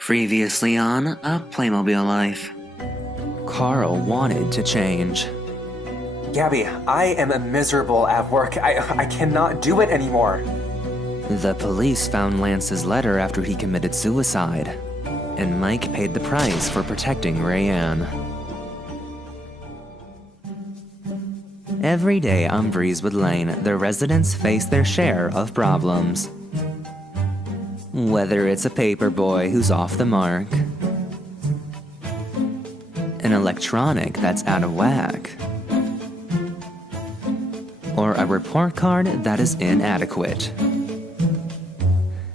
Previously on A Playmobil Life. Carl wanted to change. Gabby, I am miserable at work. I cannot do it anymore. The police found Lance's letter after he committed suicide, and Mike paid the price for protecting Rayanne. Every day on Breezewood Lane, the residents face their share of problems. Whether it's a paperboy who's off the mark, an electronic that's out of whack, or a report card that is inadequate.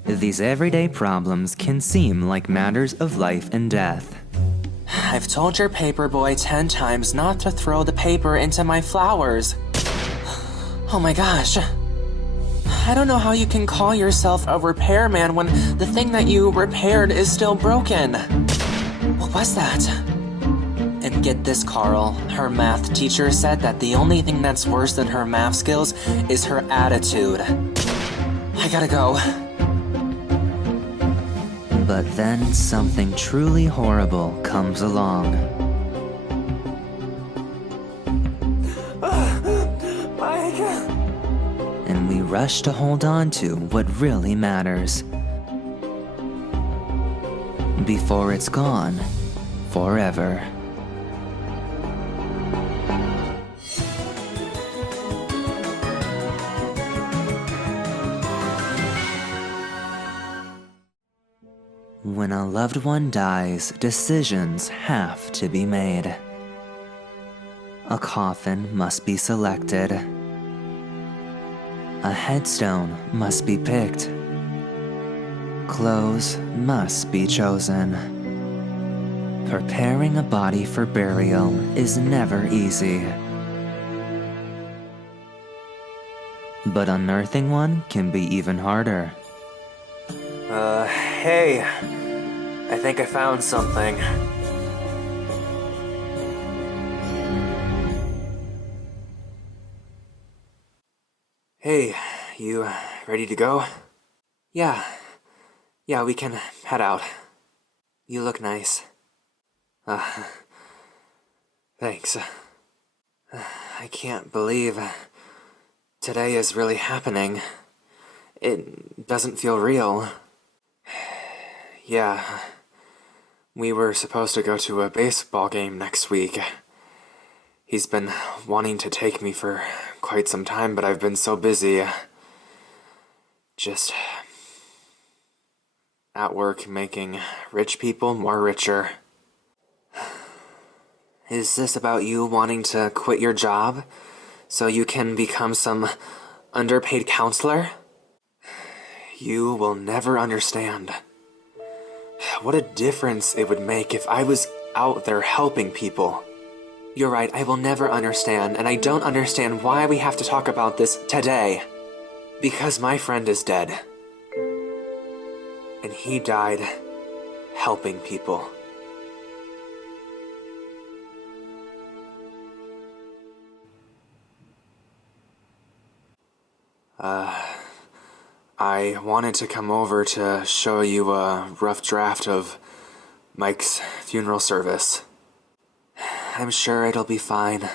These everyday problems can seem like matters of life and death. I've told your paperboy 10 times not to throw the paper into my flowers. Oh my gosh. I don't know how you can call yourself a repairman when the thing that you repaired is still broken. What was that? And get this, Carl. Her math teacher said that the only thing that's worse than her math skills is her attitude. I gotta go. But then something truly horrible comes along. Mike. And we rush to hold on to what really matters before it's gone forever. When a loved one dies, decisions have to be made. A coffin must be selected. A headstone must be picked. Clothes must be chosen. Preparing a body for burial is never easy. But unearthing one can be even harder. Hey. I think I found something. Hey, you ready to go? Yeah, we can head out. You look nice. Thanks. I can't believe today is really happening. It doesn't feel real. Yeah, we were supposed to go to a baseball game next week. He's been wanting to take me for quite some time, but I've been so busy. Just at work making rich people more richer. Is this about you wanting to quit your job so you can become some underpaid counselor? You will never understand. What a difference it would make if I was out there helping people. You're right, I will never understand, and I don't understand why we have to talk about this today. Because my friend is dead. And he died helping people. I wanted to come over to show you a rough draft of Mike's funeral service. I'm sure it'll be fine.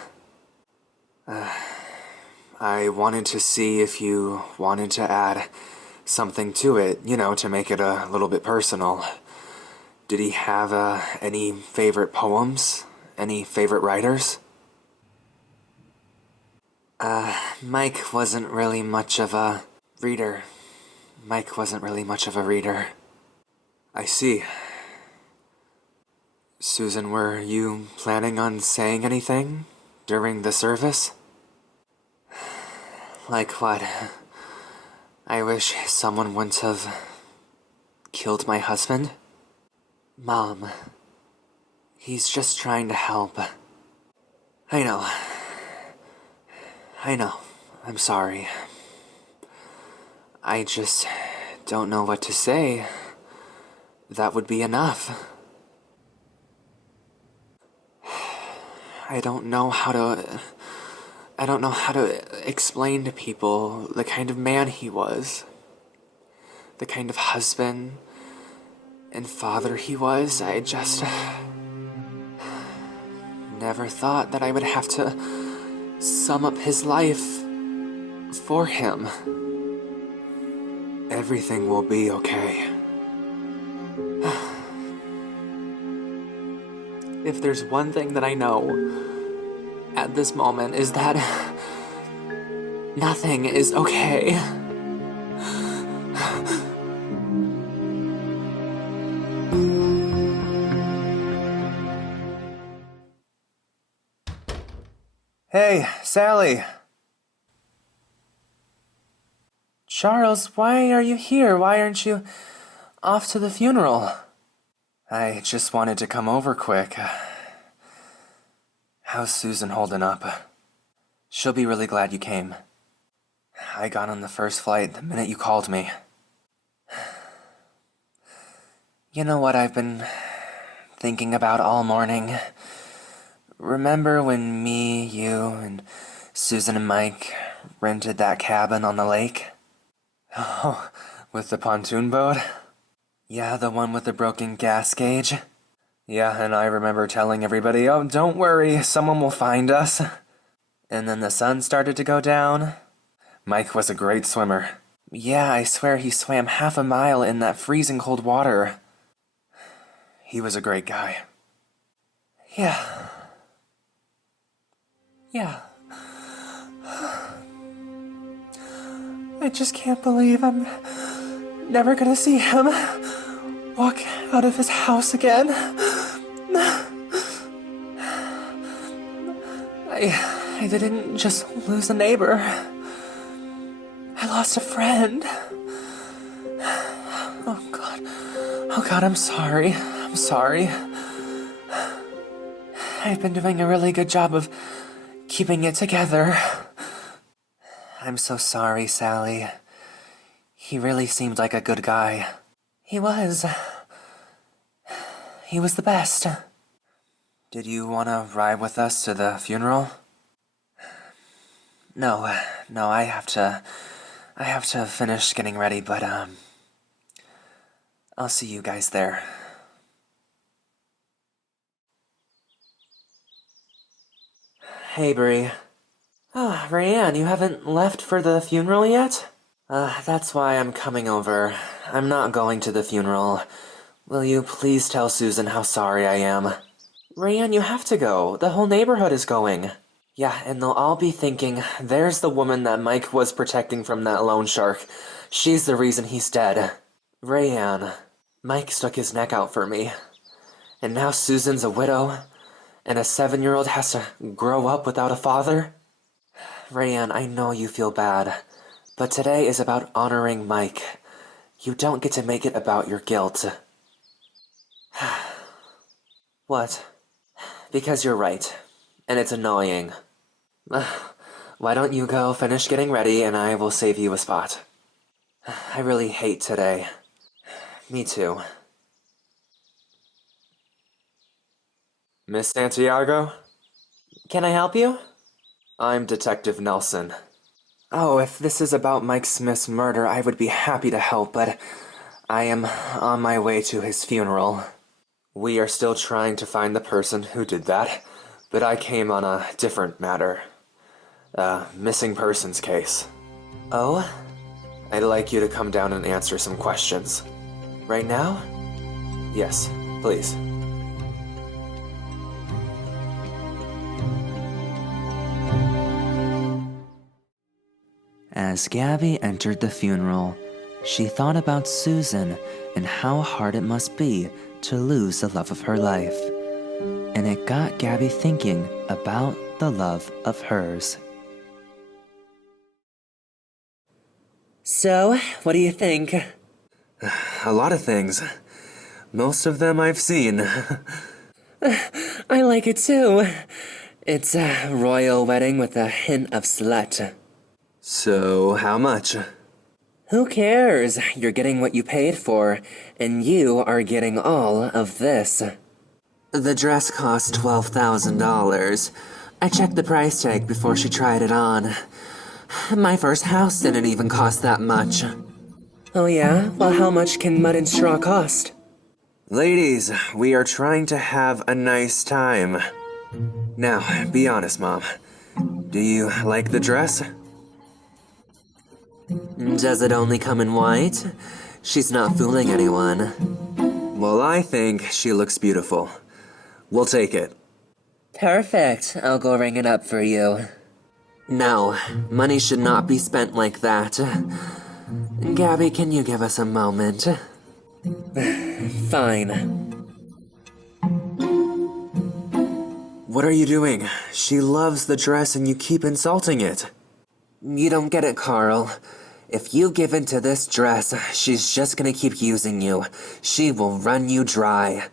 I wanted to see if you wanted to add something to it, to make it a little bit personal. Did he have any favorite poems? Any favorite writers? Mike wasn't really much of a reader. I see. Susan, were you planning on saying anything during the service? Like what? I wish someone wouldn't have killed my husband. Mom, he's just trying to help. I know. I'm sorry. I just don't know what to say. That would be enough. I don't know how to explain to people the kind of man he was. The kind of husband and father he was. I just never thought that I would have to sum up his life for him. Everything will be okay. If there's one thing that I know at this moment is that nothing is okay. Hey, Sally. Charles, why are you here? Why aren't you off to the funeral? I just wanted to come over quick. How's Susan holding up? She'll be really glad you came. I got on the first flight the minute you called me. You know what I've been thinking about all morning? Remember when me, you, and Susan and Mike rented that cabin on the lake? Oh, with the pontoon boat? Yeah, the one with the broken gas gauge? Yeah, and I remember telling everybody, oh, don't worry, someone will find us. And then the sun started to go down. Mike was a great swimmer. Yeah, I swear he swam half a mile in that freezing cold water. He was a great guy. Yeah. I just can't believe I'm never gonna see him walk out of his house again. I didn't just lose a neighbor. I lost a friend. Oh God, I'm sorry. I've been doing a really good job of keeping it together. I'm so sorry, Sally. He really seemed like a good guy. He was. He was the best. Did you want to ride with us to the funeral? No, I have to finish getting ready, but, I'll see you guys there. Hey, Brie. Oh, Rayanne, you haven't left for the funeral yet? That's why I'm coming over. I'm not going to the funeral. Will you please tell Susan how sorry I am? Rayanne, you have to go. The whole neighborhood is going. Yeah, and they'll all be thinking, there's the woman that Mike was protecting from that loan shark. She's the reason he's dead. Rayanne, Mike stuck his neck out for me. And now Susan's a widow, and a 7-year-old has to grow up without a father? Rayanne, I know you feel bad, but today is about honoring Mike. You don't get to make it about your guilt. What? Because you're right, and it's annoying. Why don't you go finish getting ready and I will save you a spot. I really hate today. Me too. Miss Santiago? Can I help you? I'm Detective Nelson. Oh, if this is about Mike Smith's murder, I would be happy to help, but I am on my way to his funeral. We are still trying to find the person who did that, but I came on a different matter. A missing persons case. Oh? I'd like you to come down and answer some questions. Right now? Yes, please. As Gabby entered the funeral, she thought about Susan and how hard it must be to lose the love of her life. And it got Gabby thinking about the love of hers. So, what do you think? A lot of things. Most of them I've seen. I like it too. It's a royal wedding with a hint of slut. So, how much? Who cares? You're getting what you paid for, and you are getting all of this. The dress cost $12,000. I checked the price tag before she tried it on. My first house didn't even cost that much. Oh yeah? Well, how much can mud and straw cost? Ladies, we are trying to have a nice time. Now, be honest, Mom. Do you like the dress? Does it only come in white? She's not fooling anyone. Well, I think she looks beautiful. We'll take it. Perfect. I'll go ring it up for you. No, money should not be spent like that. Gabby, can you give us a moment? Fine. What are you doing? She loves the dress and you keep insulting it. You don't get it, Carl. If you give in to this dress, she's just gonna keep using you. She will run you dry.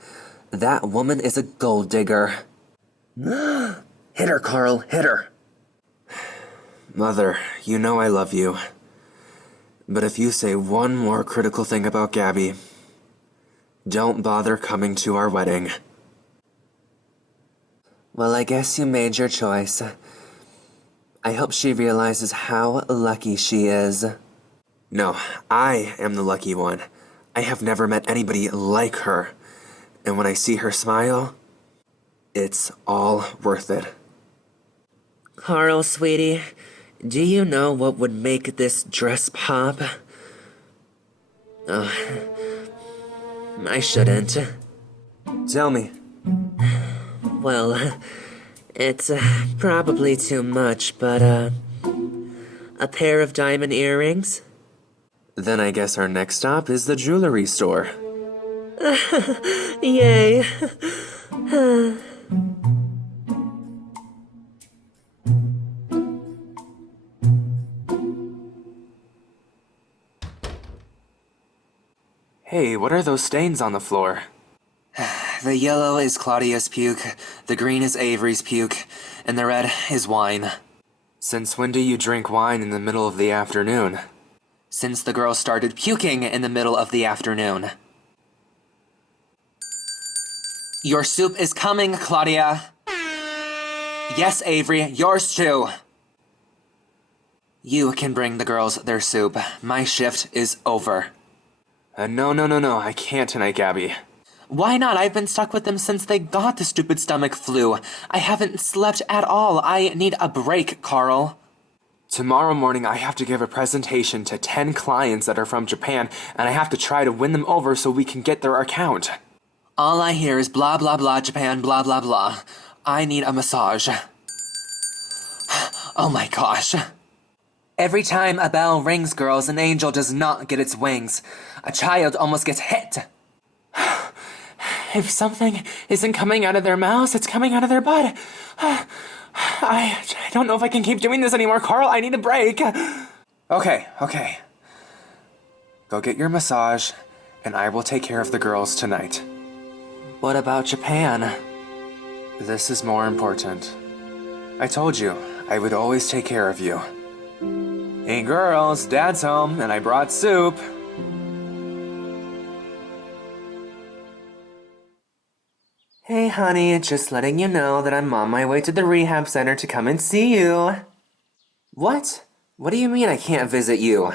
That woman is a gold digger. Hit her, Carl, hit her. Mother, you know I love you. But if you say one more critical thing about Gabby, don't bother coming to our wedding. Well, I guess you made your choice. I hope she realizes how lucky she is. No, I am the lucky one. I have never met anybody like her. And when I see her smile, it's all worth it. Carl, sweetie, do you know what would make this dress pop? Oh, I shouldn't. Tell me. Well, it's probably too much, but a pair of diamond earrings? Then I guess our next stop is the jewelry store. Yay. Hey, what are those stains on the floor? The yellow is Claudia's puke, the green is Avery's puke, and the red is wine. Since when do you drink wine in the middle of the afternoon? Since the girl started puking in the middle of the afternoon. Your soup is coming, Claudia. Yes, Avery, yours too. You can bring the girls their soup. My shift is over. No, I can't tonight, Gabby. Why not? I've been stuck with them since they got the stupid stomach flu. I haven't slept at all. I need a break, Carl. Tomorrow morning I have to give a presentation to 10 clients that are from Japan, and I have to try to win them over so we can get their account. All I hear is blah blah blah Japan, blah blah blah. I need a massage. Oh my gosh. Every time a bell rings, girls, an angel does not get its wings. A child almost gets hit. If something isn't coming out of their mouths, it's coming out of their butt. I don't know if I can keep doing this anymore, Carl. I need a break. Okay. Go get your massage, and I will take care of the girls tonight. What about Japan? This is more important. I told you, I would always take care of you. Hey girls, Dad's home, and I brought soup. Hey honey, just letting you know that I'm on my way to the rehab center to come and see you. What? What do you mean I can't visit you?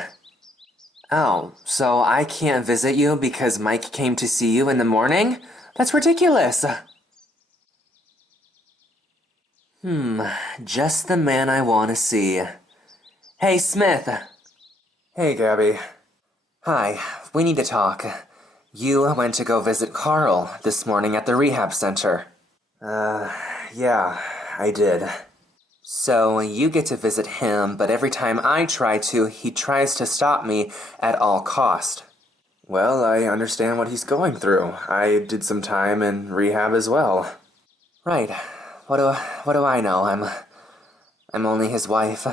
Oh, so I can't visit you because Mike came to see you in the morning? That's ridiculous. Just the man I want to see. Hey, Smith. Hey, Gabby. Hi, we need to talk. You went to go visit Carl this morning at the rehab center. Yeah, I did. So you get to visit him, but every time I try to, he tries to stop me at all cost. Well, I understand what he's going through. I did some time in rehab as well. Right. What do I know? I'm only his wife.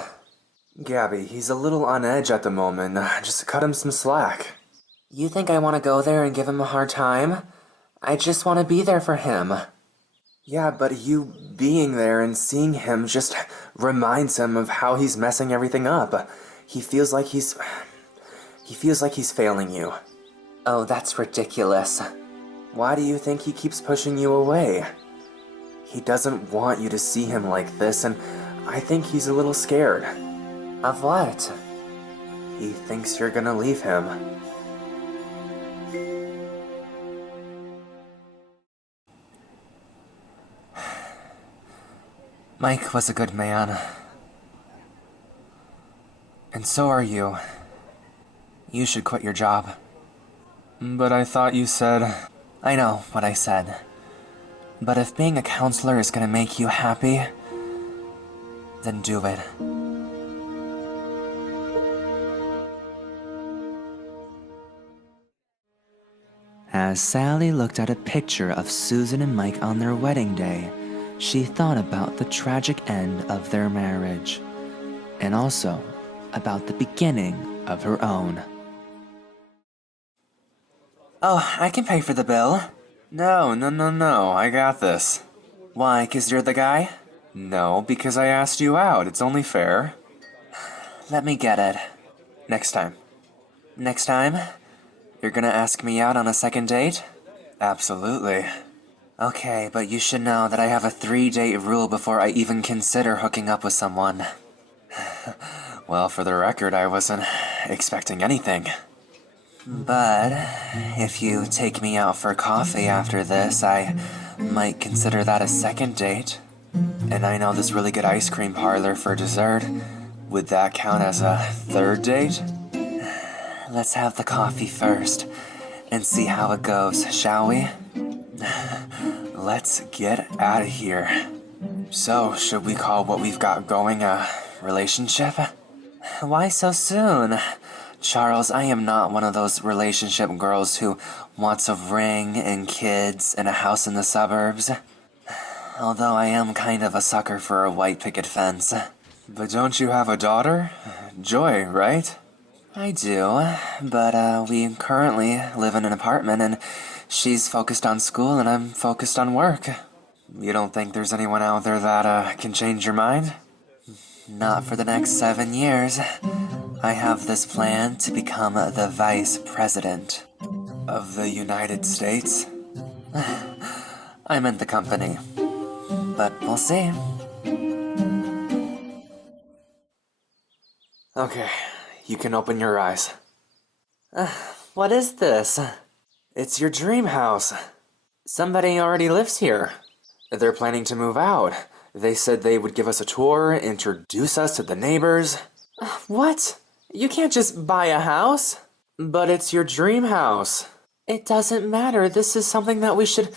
Gabby, he's a little on edge at the moment. Just cut him some slack. You think I want to go there and give him a hard time? I just want to be there for him. Yeah, but you being there and seeing him just reminds him of how he's messing everything up. He feels like he's failing you. Oh, that's ridiculous. Why do you think he keeps pushing you away? He doesn't want you to see him like this, and I think he's a little scared. Of what? He thinks you're gonna leave him. Mike was a good man. And so are you. You should quit your job. But I thought you said... I know what I said. But if being a counselor is gonna make you happy, then do it. As Sally looked at a picture of Susan and Mike on their wedding day, she thought about the tragic end of their marriage, and also about the beginning of her own. Oh, I can pay for the bill. No, I got this. Why, 'cause you're the guy? No, because I asked you out. It's only fair. Let me get it. Next time. Next time? You're gonna ask me out on a second date? Absolutely. Okay, but you should know that I have a 3-date rule before I even consider hooking up with someone. Well, for the record, I wasn't expecting anything. But if you take me out for coffee after this, I might consider that a second date. And I know this really good ice cream parlor for dessert. Would that count as a 3rd date? Let's have the coffee first and see how it goes, shall we? Let's get out of here. So, should we call what we've got going a relationship? Why so soon? Charles, I am not one of those relationship girls who wants a ring and kids and a house in the suburbs. Although I am kind of a sucker for a white picket fence. But don't you have a daughter? Joy, right? I do, but we currently live in an apartment and she's focused on school and I'm focused on work. You don't think there's anyone out there that can change your mind? Not for the next 7 years. I have this plan to become the Vice President of the United States. I meant the company, but we'll see. Okay, you can open your eyes. What is this? It's your dream house. Somebody already lives here. They're planning to move out. They said they would give us a tour, introduce us to the neighbors. What? You can't just buy a house. But it's your dream house. It doesn't matter. This is something that we should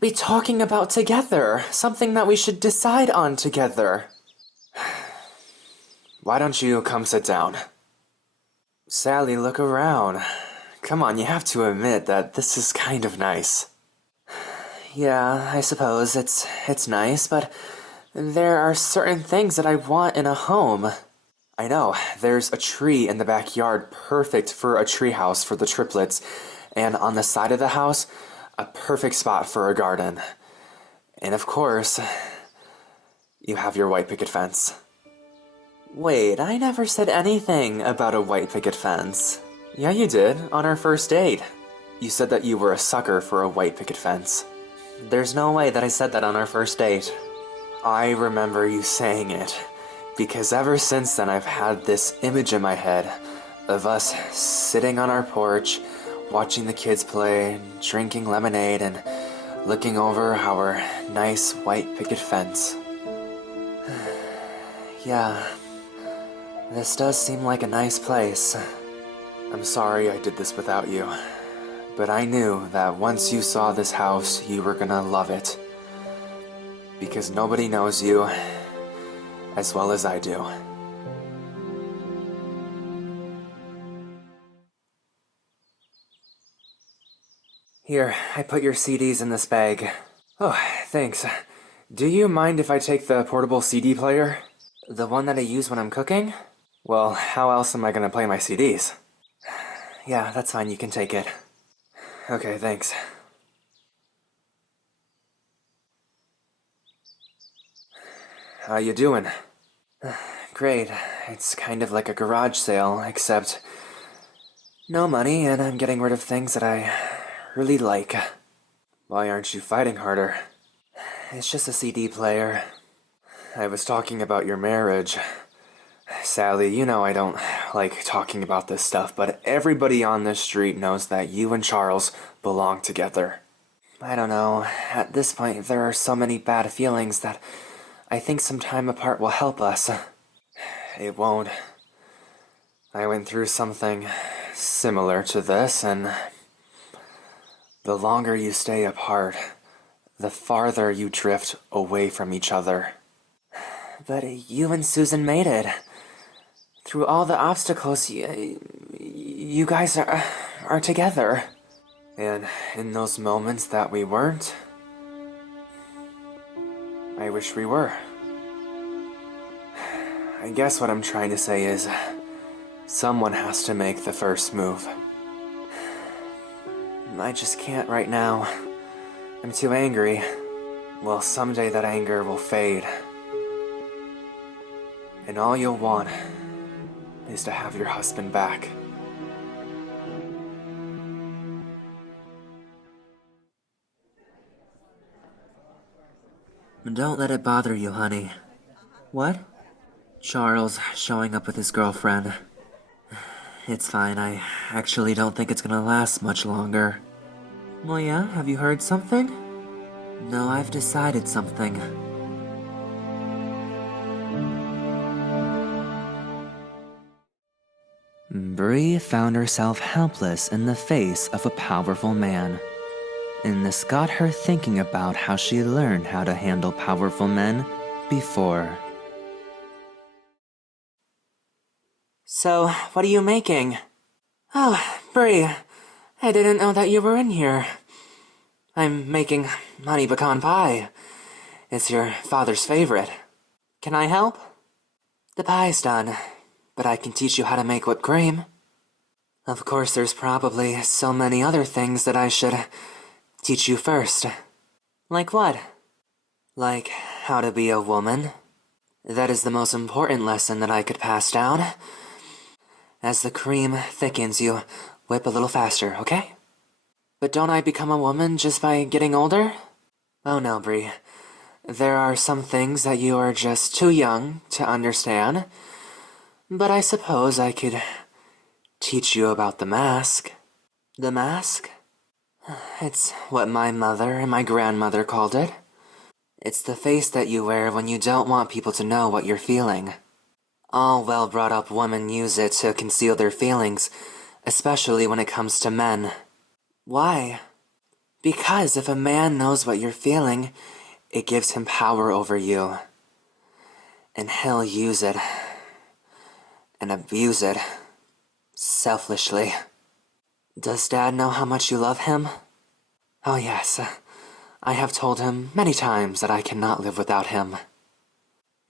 be talking about together. Something that we should decide on together. Why don't you come sit down? Sally, look around. Come on, you have to admit that this is kind of nice. Yeah, I suppose it's nice, but there are certain things that I want in a home. I know, there's a tree in the backyard perfect for a treehouse for the triplets, and on the side of the house, a perfect spot for a garden. And of course, you have your white picket fence. Wait, I never said anything about a white picket fence. Yeah, you did, on our first date. You said that you were a sucker for a white picket fence. There's no way that I said that on our first date. I remember you saying it, because ever since then I've had this image in my head of us sitting on our porch, watching the kids play, drinking lemonade, and looking over our nice white picket fence. Yeah, this does seem like a nice place. I'm sorry I did this without you, but I knew that once you saw this house, you were gonna love it. Because nobody knows you as well as I do. Here, I put your CDs in this bag. Oh, thanks. Do you mind if I take the portable CD player? The one that I use when I'm cooking? Well, how else am I gonna play my CDs? Yeah, that's fine, you can take it. Okay, thanks. How you doing? Great. It's kind of like a garage sale, except no money, and I'm getting rid of things that I really like. Why aren't you fighting harder? It's just a CD player. I was talking about your marriage. Sally, you know I don't like talking about this stuff, but everybody on this street knows that you and Charles belong together. I don't know. At this point, there are so many bad feelings that I think some time apart will help us. It won't. I went through something similar to this, and the longer you stay apart, the farther you drift away from each other. But you and Susan made it. Through all the obstacles, you guys are together. And in those moments that we weren't, I wish we were. I guess what I'm trying to say is, someone has to make the first move. I just can't right now. I'm too angry. Well, someday that anger will fade. And all you'll want is to have your husband back. Don't let it bother you, honey. What? Charles showing up with his girlfriend. It's fine, I actually don't think it's gonna last much longer. Well, yeah, have you heard something? No, I've decided something. Bree found herself helpless in the face of a powerful man. And this got her thinking about how she learned how to handle powerful men before. So, what are you making? Oh, Bree, I didn't know that you were in here. I'm making honey pecan pie. It's your father's favorite. Can I help? The pie's done, but I can teach you how to make whipped cream. Of course, there's probably so many other things that I should teach you first. Like what? Like how to be a woman. That is the most important lesson that I could pass down. As the cream thickens, you whip a little faster, okay? But don't I become a woman just by getting older? Oh no, Bree. There are some things that you are just too young to understand. But I suppose I could teach you about the mask. The mask? It's what my mother and my grandmother called it. It's the face that you wear when you don't want people to know what you're feeling. All well-brought-up women use it to conceal their feelings, especially when it comes to men. Why? Because if a man knows what you're feeling, it gives him power over you. And he'll use it and abuse it selfishly. Does Dad know how much you love him? Oh yes, I have told him many times that I cannot live without him.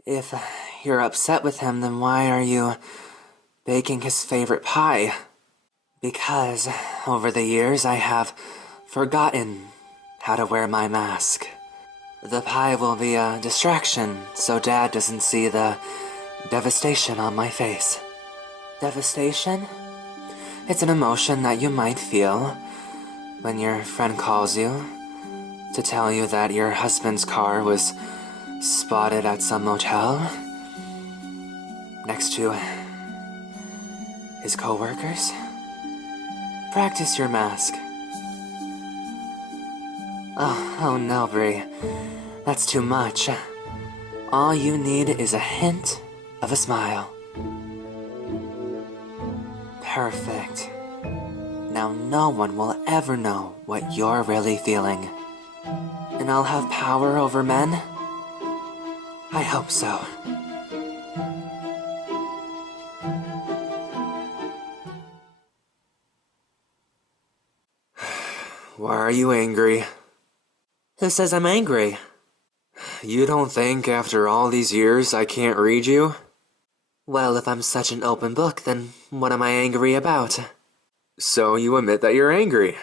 If you're upset with him, then why are you baking his favorite pie? Because over the years I have forgotten how to wear my mask. The pie will be a distraction so Dad doesn't see the devastation on my face. Devastation? It's an emotion that you might feel when your friend calls you to tell you that your husband's car was spotted at some motel next to his co-workers. Practice your mask. Oh no, Bree. That's too much. All you need is a hint of a smile. Perfect. Now no one will ever know what you're really feeling. And I'll have power over men? I hope so. Why are you angry? Who says I'm angry? You don't think after all these years I can't read you? Well, if I'm such an open book, then what am I angry about? So you admit that you're angry?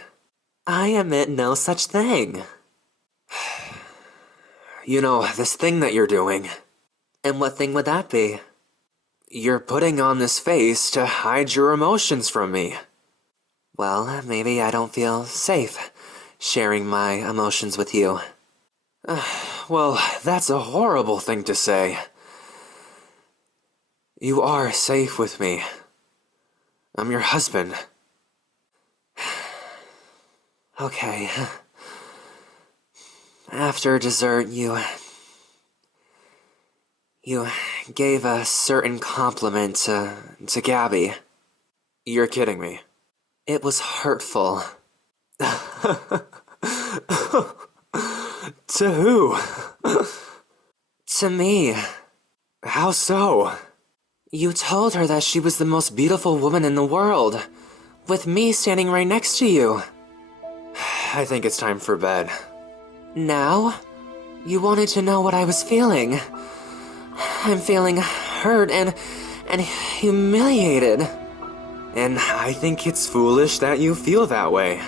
I admit no such thing. You know, this thing that you're doing. And what thing would that be? You're putting on this face to hide your emotions from me. Well, maybe I don't feel safe sharing my emotions with you. Well, that's a horrible thing to say. You are safe with me. I'm your husband. Okay. After dessert, you You gave a certain compliment to Gabby. You're kidding me. It was hurtful. To who? To me. How so? You told her that she was the most beautiful woman in the world, with me standing right next to you. I think it's time for bed. Now? You wanted to know what I was feeling. I'm feeling hurt and humiliated. And I think it's foolish that you feel that way.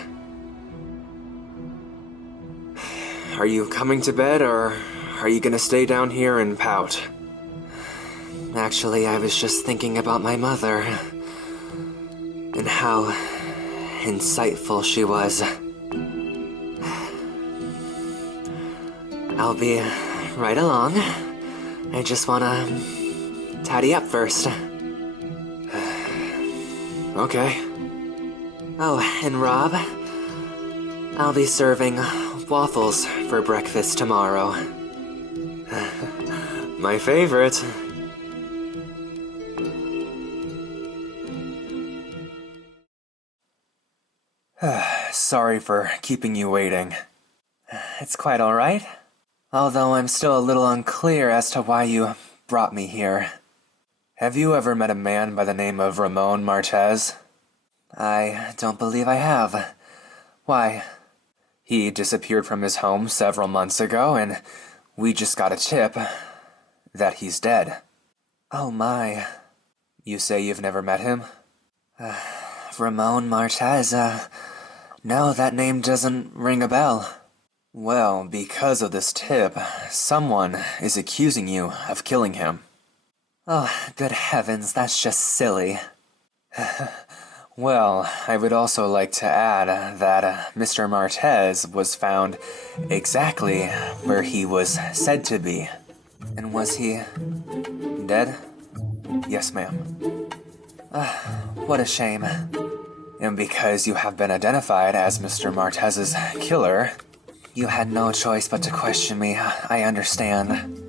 Are you coming to bed, or are you gonna stay down here and pout? Actually, I was just thinking about my mother, and how insightful she was. I'll be right along. I just wanna tidy up first. Okay. Oh, and Rob, I'll be serving waffles for breakfast tomorrow. My favorite. Sorry for keeping you waiting. It's quite all right. Although I'm still a little unclear as to why you brought me here. Have you ever met a man by the name of Ramon Martez? I don't believe I have. Why? He disappeared from his home several months ago, and we just got a tip that he's dead. Oh my. You say you've never met him? Ramon Martez, no, that name doesn't ring a bell. Well, because of this tip, someone is accusing you of killing him. Oh, good heavens, that's just silly. Well, I would also like to add that Mr. Martez was found exactly where he was said to be. And was he dead? Yes, ma'am. What a shame. And because you have been identified as Mr. Martez's killer, you had no choice but to question me, I understand.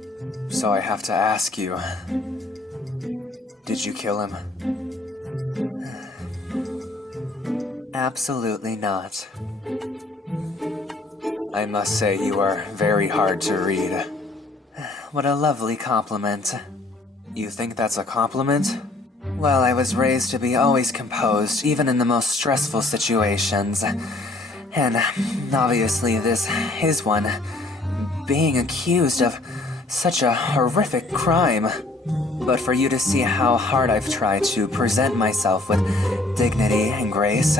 So I have to ask you, did you kill him? Absolutely not. I must say you are very hard to read. What a lovely compliment. You think that's a compliment? Well, I was raised to be always composed, even in the most stressful situations. And obviously this is one. Being accused of such a horrific crime. But for you to see how hard I've tried to present myself with dignity and grace,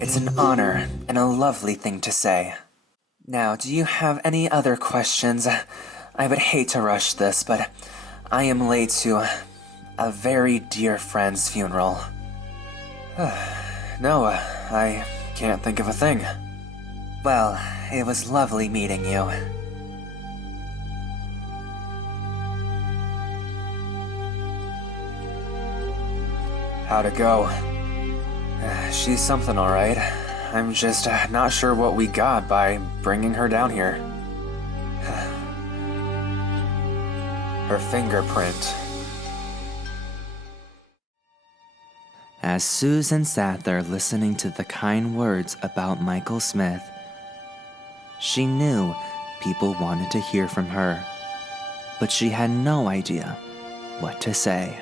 it's an honor and a lovely thing to say. Now, do you have any other questions? I would hate to rush this, but I am late to a very dear friend's funeral. No, I can't think of a thing. Well, it was lovely meeting you. How'd it go? She's something, all right. I'm just not sure what we got by bringing her down here. Her fingerprint. As Susan sat there listening to the kind words about Michael Smith, she knew people wanted to hear from her, but she had no idea what to say.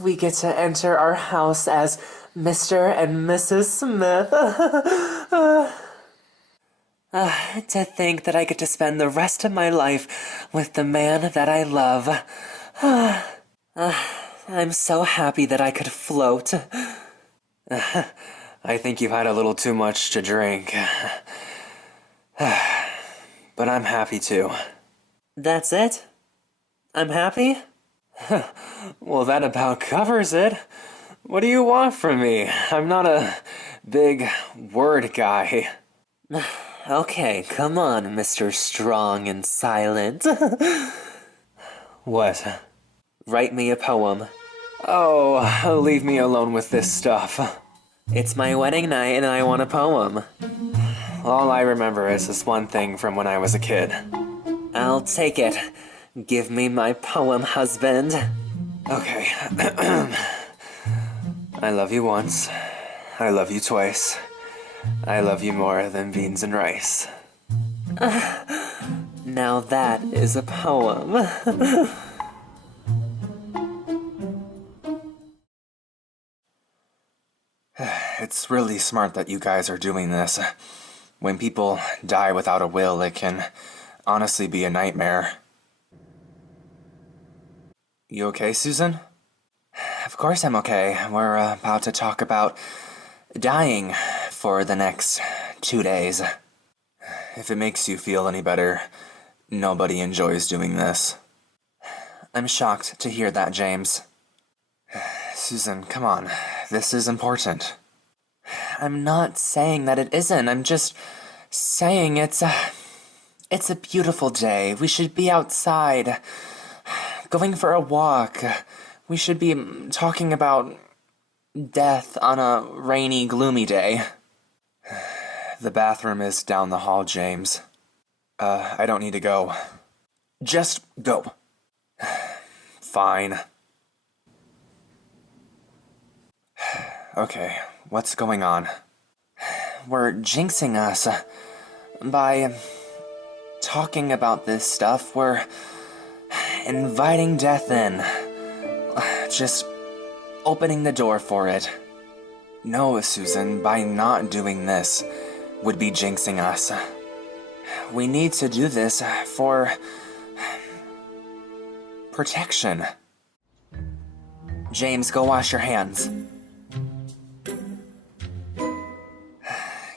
We get to enter our house as Mr. and Mrs. Smith. To think that I get to spend the rest of my life with the man that I love. I'm so happy that I could float. I think you've had a little too much to drink. But I'm happy too. That's it? I'm happy? Well, that about covers it. What do you want from me? I'm not a big word guy. Okay, come on, Mr. Strong and Silent. What? Write me a poem. Oh, leave me alone with this stuff. It's my wedding night and I want a poem. All I remember is this one thing from when I was a kid. I'll take it. Give me my poem, husband. Okay. I love you once. I love you twice. I love you more than beans and rice. Now that is a poem. It's really smart that you guys are doing this. When people die without a will, it can honestly be a nightmare. You okay, Susan? Of course I'm okay. We're about to talk about dying for the next 2 days. If it makes you feel any better, nobody enjoys doing this. I'm shocked to hear that, James. Susan, come on. This is important. I'm not saying that it isn't. I'm just saying it's a beautiful day. We should be outside, going for a walk. We should be talking about death on a rainy, gloomy day. The bathroom is down the hall, James. I don't need to go. Just go. Fine. Okay, what's going on? We're jinxing us by talking about this stuff. We're inviting death in. Just opening the door for it. No, Susan, by not doing this would be jinxing us. We need to do this for protection. James, go wash your hands.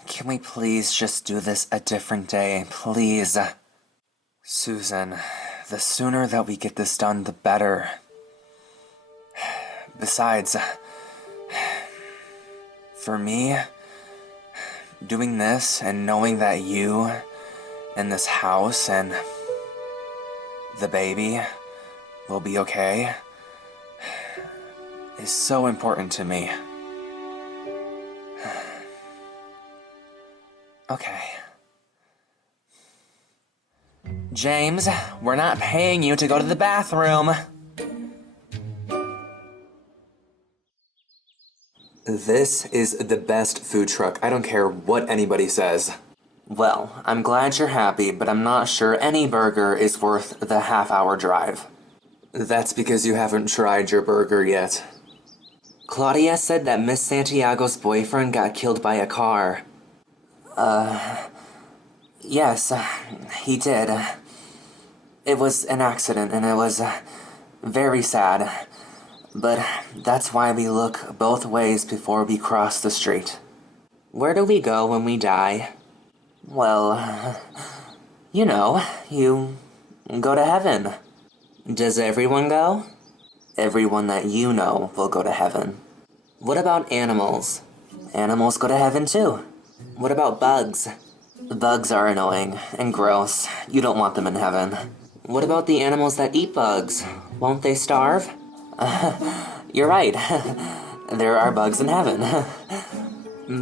Can we please just do this a different day, please? Susan, the sooner that we get this done, the better. Besides, for me, doing this and knowing that you and this house and the baby will be okay is so important to me. Okay. James, we're not paying you to go to the bathroom. This is the best food truck. I don't care what anybody says. Well, I'm glad you're happy, but I'm not sure any burger is worth the half-hour drive. That's because you haven't tried your burger yet. Claudia said that Miss Santiago's boyfriend got killed by a car. Yes, he did. It was an accident, and it was very sad. But that's why we look both ways before we cross the street. Where do we go when we die? Well, you know, you go to heaven. Does everyone go? Everyone that you know will go to heaven. What about animals? Animals go to heaven too. What about bugs? Bugs are annoying and gross. You don't want them in heaven. What about the animals that eat bugs? Won't they starve? You're right. There are bugs in heaven.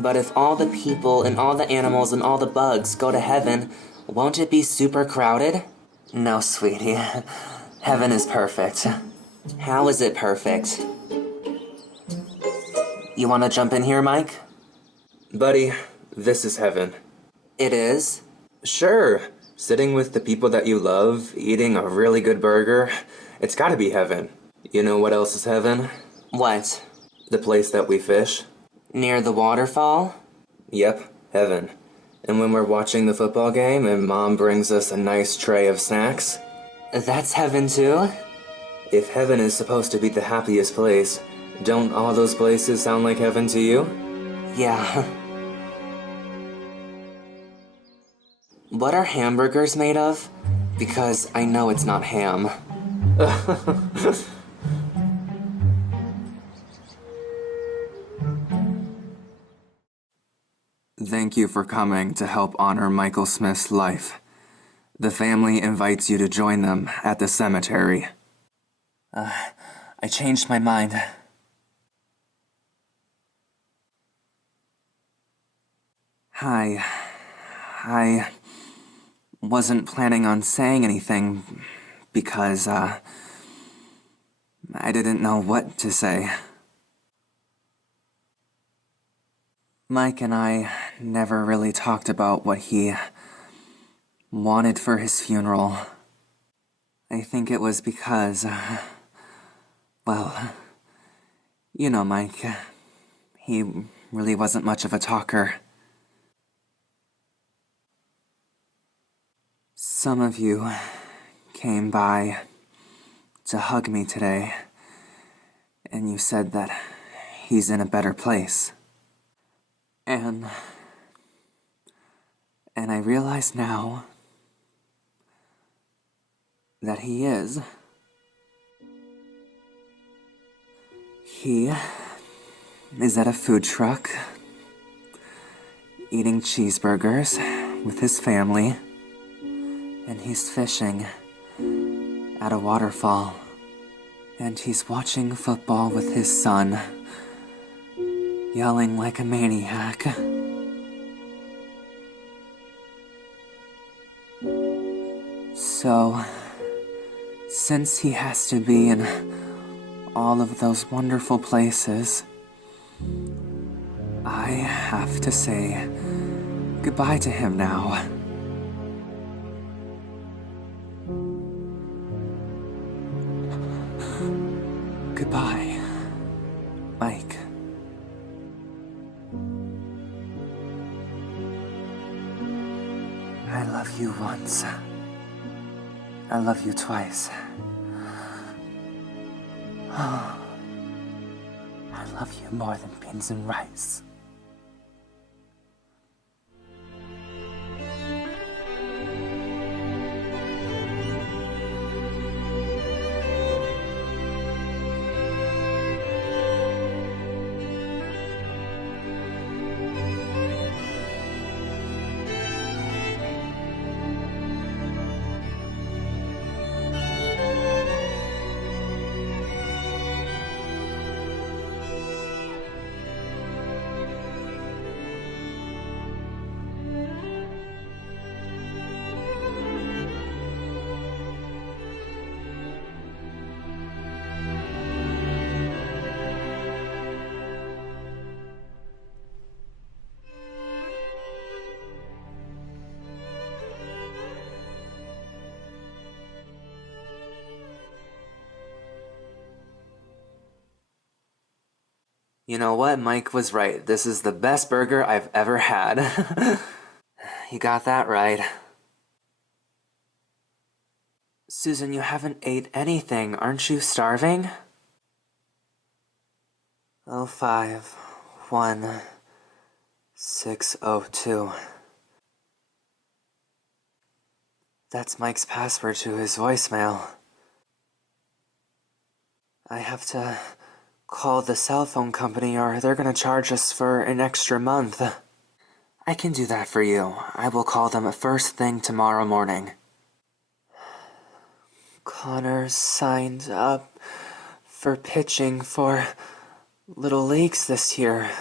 But if all the people and all the animals and all the bugs go to heaven, won't it be super crowded? No, sweetie. Heaven is perfect. How is it perfect? You want to jump in here, Mike? Buddy, this is heaven. It is? Sure. Sitting with the people that you love, eating a really good burger. It's gotta be heaven. You know what else is heaven? What? The place that we fish. Near the waterfall? Yep, heaven. And when we're watching the football game and Mom brings us a nice tray of snacks? That's heaven too? If heaven is supposed to be the happiest place, don't all those places sound like heaven to you? Yeah. What are hamburgers made of? Because I know it's not ham. Thank you for coming to help honor Michael Smith's life. The family invites you to join them at the cemetery. I changed my mind. Hi. I wasn't planning on saying anything because, I didn't know what to say. Mike and I never really talked about what he wanted for his funeral. I think it was because, well, you know Mike, he really wasn't much of a talker. Some of you came by to hug me today, and you said that he's in a better place. And I realize now that he is. He is at a food truck, eating cheeseburgers with his family, and he's fishing at a waterfall, and he's watching football with his son, yelling like a maniac. So, since he has to be in all of those wonderful places, I have to say goodbye to him now. Goodbye, Mike. I love you once. I love you twice. I love you more than beans and rice. You know what? Mike was right. This is the best burger I've ever had. You got that right. Susan, you haven't ate anything. Aren't you starving? 051602. That's Mike's password to his voicemail. I have to call the cell phone company or they're gonna charge us for an extra month. I can do that for you. I will call them first thing tomorrow morning. Connor signed up for pitching for Little Leagues this year.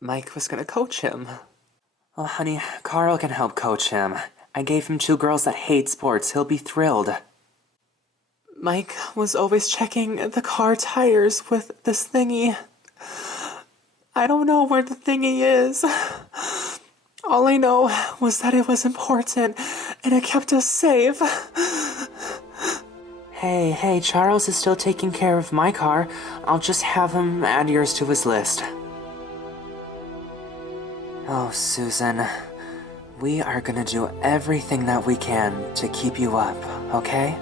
Mike was gonna coach him. Oh, honey, Carl can help coach him. I gave him 2 girls that hate sports. He'll be thrilled. Mike was always checking the car tires with this thingy. I don't know where the thingy is. All I know was that it was important, and it kept us safe. Hey, Charles is still taking care of my car. I'll just have him add yours to his list. Oh, Susan, we are gonna do everything that we can to keep you up, okay?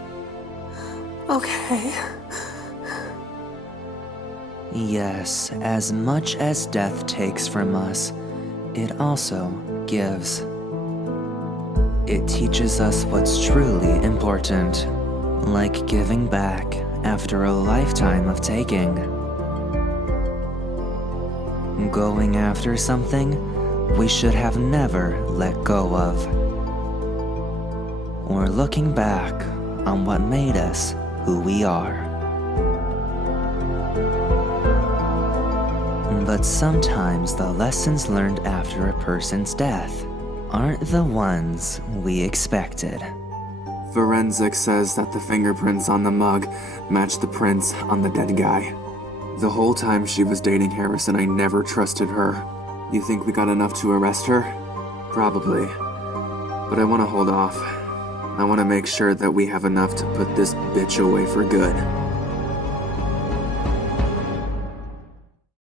Okay. Yes, as much as death takes from us, it also gives. It teaches us what's truly important, like giving back after a lifetime of taking. Going after something we should have never let go of. Or looking back on what made us who we are. But sometimes the lessons learned after a person's death aren't the ones we expected. Forensics says that the fingerprints on the mug match the prints on the dead guy. The whole time she was dating Harrison, I never trusted her. You think we got enough to arrest her? Probably. But I want to hold off. I want to make sure that we have enough to put this bitch away for good.